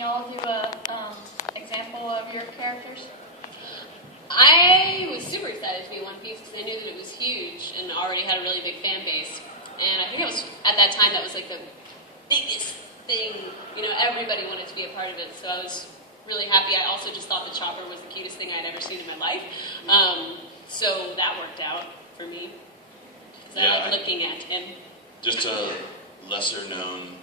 y'all give a example of your characters? I was super excited to be in One Piece because I knew that it was huge and already had a really big fan base. And I think it was, at that time, that was like the biggest thing. You know, everybody wanted to be a part of it, so I was really happy. I also just thought the Chopper was the cutest thing I'd ever seen in my life. So that worked out for me. Because I like looking at him. Just a lesser known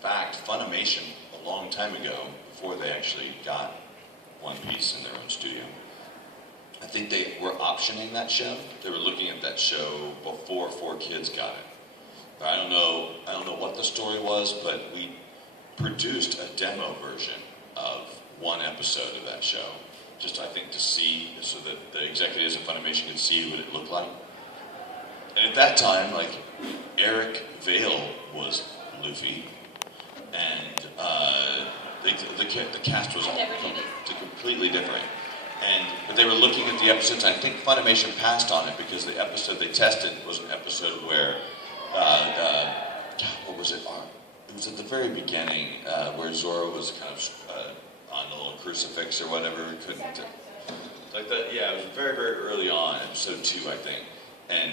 fact, Funimation, a long time ago, before they actually got One Piece in their own studio, I think they were optioning that show. They were looking at that show before 4Kids got it. I don't know what the story was, but we produced a demo version of one episode of that show, just I think to see, so that the executives of Funimation could see what it looked like. And at that time, like, Eric Vale was Luffy, and the cast was all completely different. But they were looking at the episodes. I think Funimation passed on it because the episode they tested was an episode where, what was it? It was at the very beginning where Zoro was kind of on a little crucifix or whatever. Couldn't like that. Yeah, it was very, very early on, episode 2, I think. And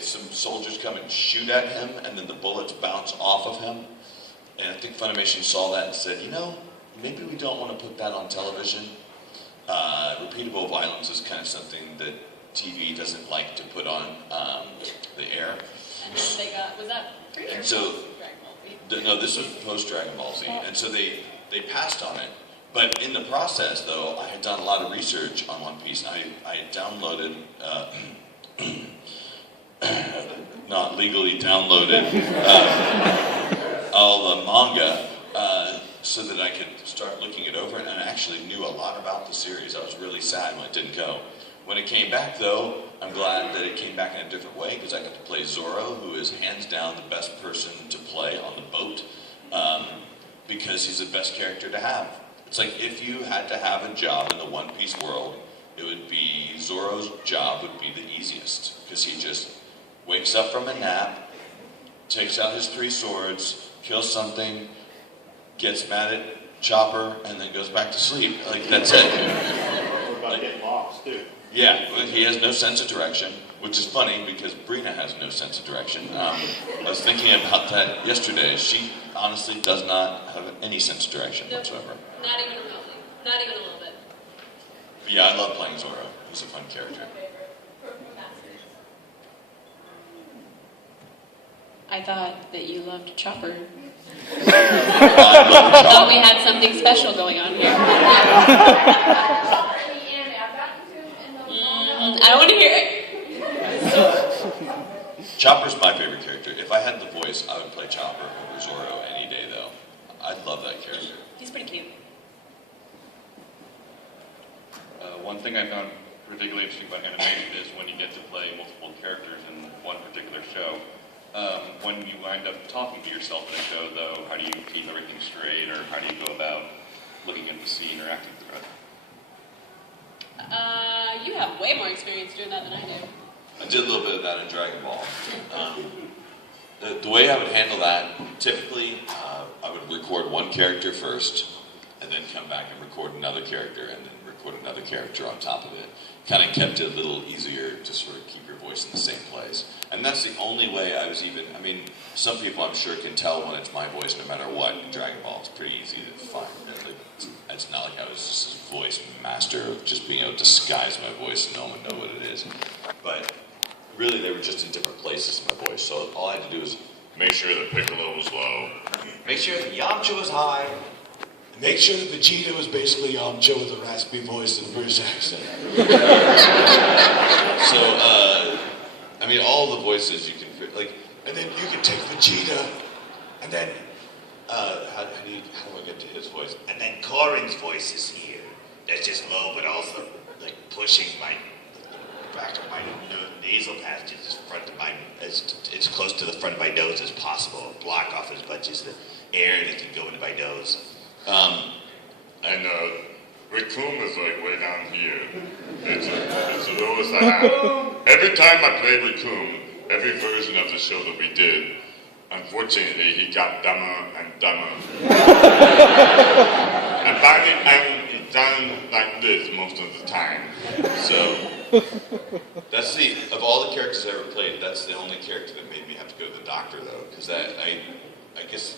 some soldiers come and shoot at him, and then the bullets bounce off of him. And I think Funimation saw that and said, you know, maybe we don't want to put that on television. Repeatable violence is kind of something that TV doesn't like to put on the air. And then they got, was that pre or so, Dragon Ball Z? No, this was post Dragon Ball Z. And so they passed on it. But in the process, though, I had done a lot of research on One Piece. And I had downloaded, not legally downloaded, all the manga so that I could start looking it over, and I actually knew a lot about the series. I was really sad when it didn't go. When it came back, though, I'm glad that it came back in a different way, because I got to play Zoro, who is hands down the best person to play on the boat, because he's the best character to have. It's like if you had to have a job in the One Piece world, it would be Zoro's job would be the easiest, because he just wakes up from a nap, takes out his 3 swords, kills something, gets mad at Chopper, and then goes back to sleep. Like, that's it. What about getting lost, too? Yeah, he has no sense of direction, which is funny because Brina has no sense of direction. I was thinking about that yesterday. She honestly does not have any sense of direction whatsoever. Not even remotely. Not even a little bit. But yeah, I love playing Zoro. He's a fun character. I thought that you loved Chopper. I love I thought we had something special going on here. I don't want to hear it. Chopper's my favorite character. If I had the voice, I would play Chopper over Zoro any day, though. I love that character. He's pretty cute. One thing I found particularly interesting about animation is when you get to play multiple characters in one particular show. When you wind up talking to yourself in a show, though, how do you keep everything straight, or how do you go about looking at the scene or acting through it? You have way more experience doing that than I do. I did a little bit of that in Dragon Ball. The way I would handle that, typically, I would record one character first, and then come back and record another character, and then record another character on top of it. Kind of kept it a little easier to sort of keep your voice in the same place. And that's the only way I was even, I mean, some people I'm sure can tell when it's my voice no matter what. In Dragon Ball, it's pretty easy to find. It's not like I was just this voice master of just being able to disguise my voice and no one would know what it is. But really, they were just in different places in my voice. So all I had to do was make sure the Piccolo was low, make sure the Yamcha was high, and make sure that Vegeta was basically Yamcha with a raspy voice and a British accent. So, I mean, all the voices you can, like, and then you can take Vegeta, and then, how do I get to his voice? And then Corin's voice is here. That's just low, but also, like, pushing my back of my nasal passage as front of my, as close to the front of my nose as possible. Block off as much as the air that can go into my nose. Raccoon is like way down here. It's the lowest I have. Every time I play Raccoon, every version of the show that we did, unfortunately, he got dumber and dumber. And finally, I'm done like this most of the time. So, that's of all the characters I ever played, that's the only character that made me have to go to the doctor, though, because I guess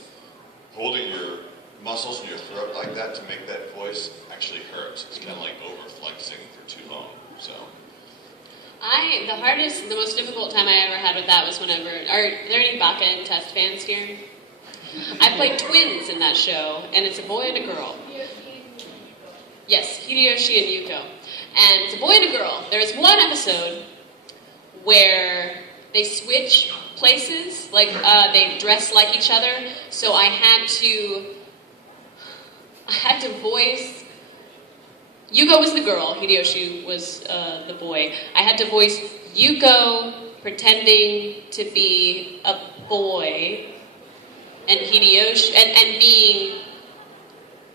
holding your muscles in your throat like that to make that voice actually hurts. It's kind of like over-flexing for too long, so. The most difficult time I ever had with that was whenever, are there any Baka and Test fans here? I played twins in that show, and it's a boy and a girl. Yes, Hideyoshi and Yuko. And it's a boy and a girl. There's one episode where they switch places, like they dress like each other, so I had to voice, Yuko was the girl, Hideyoshi was the boy. I had to voice Yuko pretending to be a boy, and Hideyoshi, and being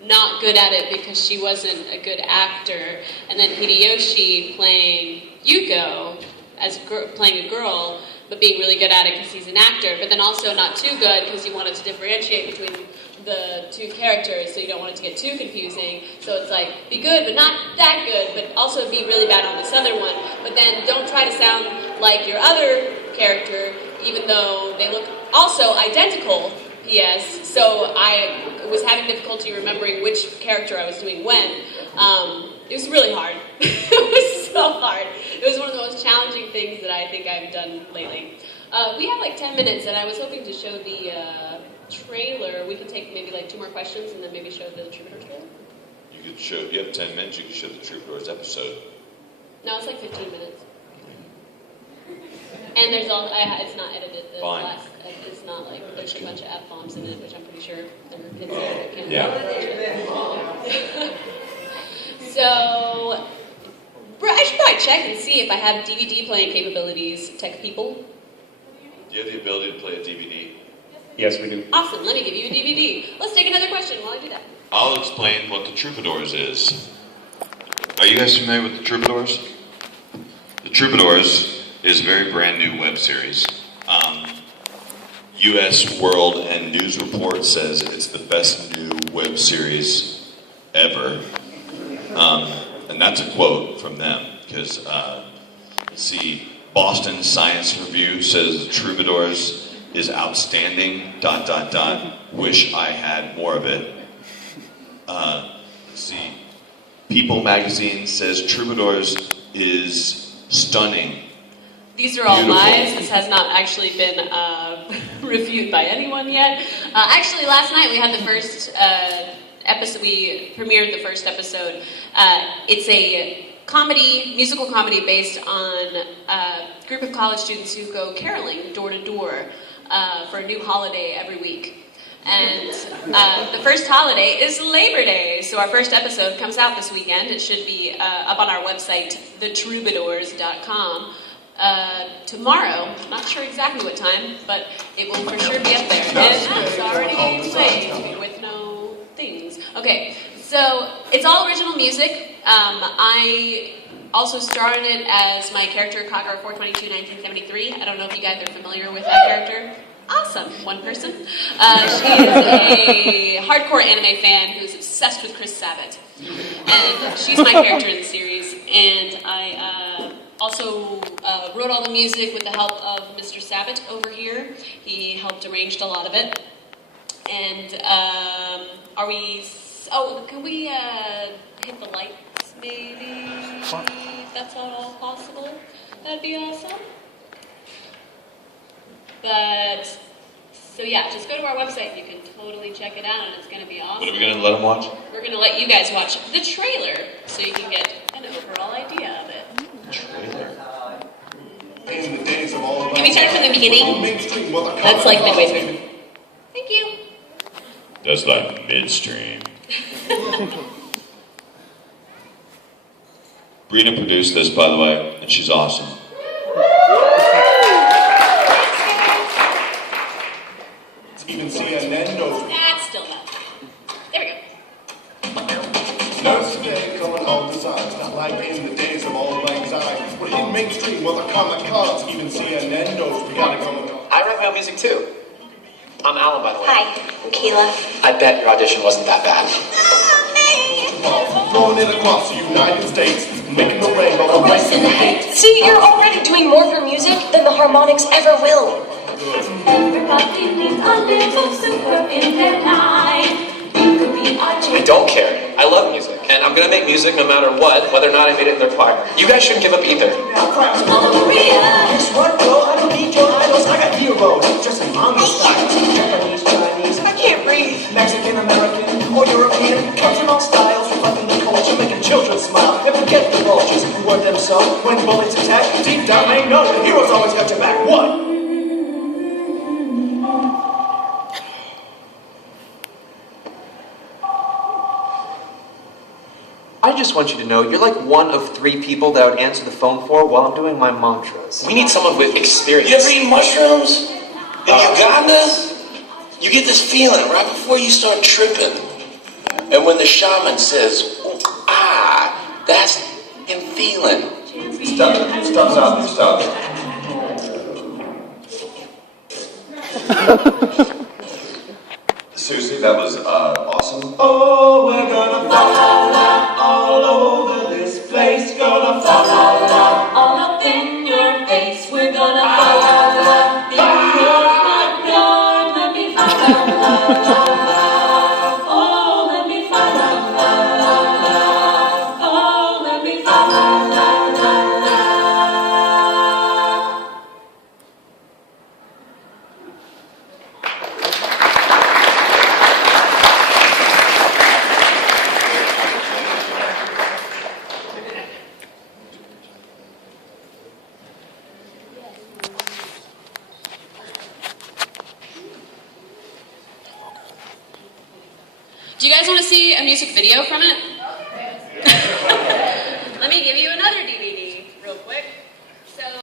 not good at it because she wasn't a good actor, and then Hideyoshi playing Yuko as playing a girl, but being really good at it because he's an actor, but then also not too good because you wanted to differentiate between the two characters, so you don't want it to get too confusing. So it's like, be good, but not that good, but also be really bad on this other one. But then don't try to sound like your other character, even though they look also identical, P.S. So I was having difficulty remembering which character I was doing when. It was really hard. It was so hard. It was one of the most challenging things that I think I've done lately. We have like 10 minutes, and I was hoping to show the trailer. We could take maybe like 2 more questions and then maybe show the Troubadours trailer. You have 10 minutes, you can show the Troubadours episode. No, it's like 15 minutes. And there's all, it's not edited. The Fine. last, it's not like, there's a bunch of F-bombs in it, which I'm pretty sure there were kids there that can't. Yeah. So, I should probably check and see if I have DVD playing capabilities, tech people. Do you have the ability to play a DVD? Yes, we do. Awesome, let me give you a DVD. Let's take another question while I do that. I'll explain what the Troubadours is. Are you guys familiar with the Troubadours? The Troubadours is a very brand new web series. U.S. World and News Report says it's the best new web series ever. And that's a quote from them, because, let's see, Boston Science Review says the Troubadours is outstanding, ... Wish I had more of it. Let's see, People magazine says Troubadours is stunning. These are all Beautiful. lies. This has not actually been reviewed by anyone yet. Actually, last night we had the first episode. We premiered the first episode. It's a musical comedy based on a group of college students who go caroling door to door for a new holiday every week. And the first holiday is Labor Day, so our first episode comes out this weekend. It should be up on our website, thetroubadours.com. Tomorrow, not sure exactly what time, but it will for sure be up there. And that's already played with no things. Okay, so it's all original music. I also started as my character, Kagura 422-1973. I don't know if you guys are familiar with that character. Awesome, one person. She is a hardcore anime fan who's obsessed with Chris Sabat. And she's my character in the series. And I also wrote all the music with the help of Mr. Sabat over here. He helped arrange a lot of it. And can we hit the lights maybe? If that's at all possible. That'd be awesome. But, so yeah, just go to our website. You can totally check it out, and it's going to be awesome. What are we going to let them watch? We're going to let you guys watch the trailer so you can get an overall idea of it. Trailer. In the days of all Can we start from the beginning? That's like midway through. Thank you. That's like midstream. Brina produced this, by the way, and she's awesome. Even CNN knows. That's still not. There we go. Nurse today coming on designs, not like in the days of all lang syne. We're in mainstream with the comic cons. Even CNN knows we gotta come and go. I write my own music too. I'm Alan, by the way. Hi, I'm Kayla. I bet your audition wasn't that bad. Throwing it across the United States, making the rainbow a race in the hate. See, you're already doing more for music than the harmonics ever will. Everybody needs a little super in their life. You could be I don't care. I love music, and I'm gonna make music no matter what, whether or not I made it in their choir. You guys shouldn't give up either. Glorious. Smart girl, I don't need your idols, I got heroes. Just like Manga style. Japanese, Chinese, I can't read. Mexican, American, or European. Comes in all styles, reflecting the culture, making children smile. And forget the vultures who word them so. When bullets attack, deep down they know the heroes always got your back. What? I just want you to know you're like one of 3 people that I would answer the phone for while I'm doing my mantras. We need someone with experience. You ever eat mushrooms? In Uganda, you get this feeling right before you start tripping. And when the shaman says, that's him feeling. Stop it. Susie, that was awesome. Oh, we're gonna fa la la all over this place. Gonna fa la la All up in your face. We're gonna fa la la. In your front yard. Let me fa la la la la. Oh, let me fa la la la la. Oh, let me fa la la la la. Do you guys want to see a music video from it?